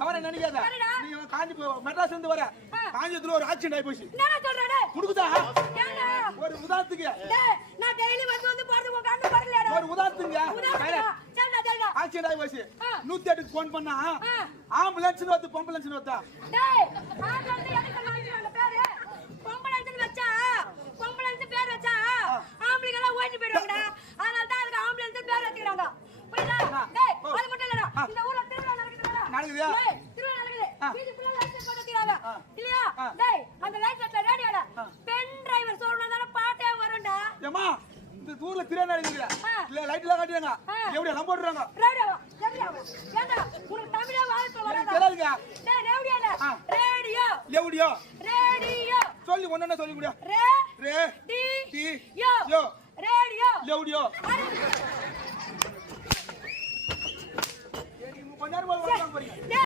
தவற நினைக்காத. நீ காஞ்சி மெட்ராஸ் இருந்து வர காஞ்சிபுரத்துல ஒரு ஆக்சிடென்ட் ஆயி போச்சு. என்ன சொல்றடே? குடுக்குதா? ஒரு உதாரணத்துக்கு. டேய் நான் டெய்லி வந்து போறது உன் கண்ணு வரலடா. ஒரு உதாரணத்துக்கு. சரிடா. ஆக்சிடென்ட் ஆயி போச்சு. 108க்கு ஃபோன் பண்ணா ஆம்புலன்ஸ்னு வந்து பொம்புலன்ஸ்னு வந்தா. டேய் ஆம்புலன்ஸ் எதுக்கு மாத்திரல பேரு? பொம்புலன்ஸ்னு வச்சா பொம்புலன்ஸ் பேர் வச்சா ஆம்பளைங்களா ஓடி போய்டுவாங்கடா. அதனால தான் அதுக்கு ஆம்புலன்ஸ் பேர் வச்சிருக்காங்க. புரியுதா? டேய் அது மட்டும் இல்லடா. இந்த ஊர்ல திருவிழா நடக்குதுடா. நடக்குதா? டேய் திருவிழா நடக்குது. வீதி ஃபுல்லா லைட் போட்டு வச்சிருக்காங்க. இல்லையா? டேய் அந்த லைட் செட்ல ரேடியோல பென் டிரைவர் சொல்றதால பாட்டே வரும்டா. ஏமா இந்த ஊர்ல திருவிழா நடக்குது. இல்ல லைட்ல காட்டுறாங்க. எப்படி எல்லாம் போடுறாங்க. Radio radio. ஏண்டா உனக்கு தமிழே வாய்ப்பு வராதா? தெரியலங்க. டேய் ரேடியோல ரேடியோ எவடியோ ரேடியோ சொல்லி ஒண்ணே சொல்லி குடியா. ரே டி டி யோ ரேடியோ எவடியோ. கொஞ்ச நேரம் போய் போறீங்க.